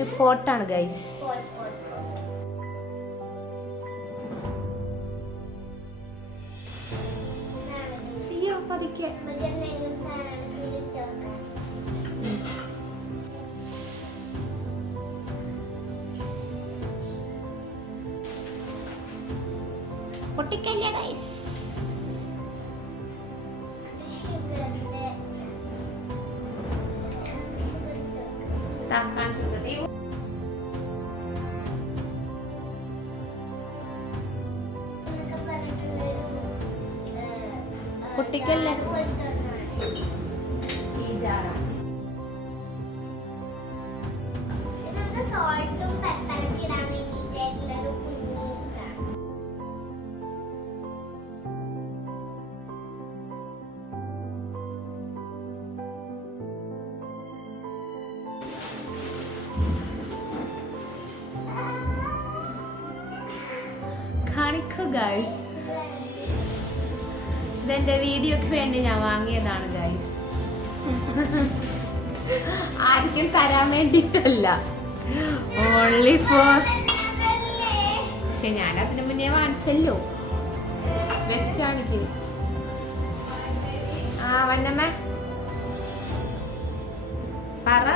ഒരു പോട്ടാണ് guys pot, pot, കാണിച്ചു കൊടുക്കട്ടെ എന്നൊക്കെ കാണിക്കൂ ഗൈസ് ഇതെന്റെ വീഡിയോക്ക് വേണ്ടി ഞാൻ വാങ്ങിയതാണ് ഗൈസ് ആർക്കും തരാൻ വേണ്ടിട്ടല്ല ഓൺലി ഫോർ? പക്ഷെ ഞാൻ അതിന് മുന്നേ വാങ്ങിച്ചല്ലോ. വെച്ചാണിക്ക് ആ വന്നമ്മ. പറ.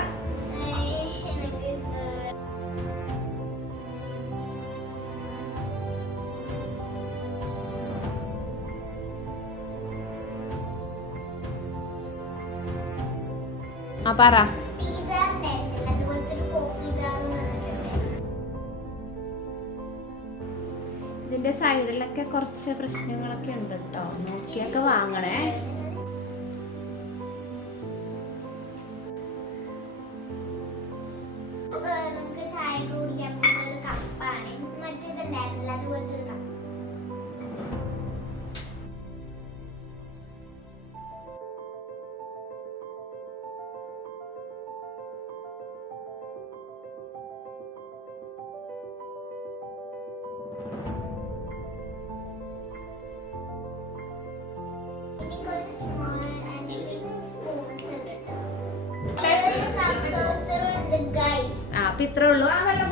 ജാറും പറ. ഇതിന്റെ സൈഡിലൊക്കെ കുറച്ച് പ്രശ്നങ്ങളൊക്കെ ഉണ്ട് കേട്ടോ നോക്കിയൊക്കെ വാങ്ങണേ. അപ്പൊ ഇത്രേ ഉള്ളൂ ആ വെള്ളം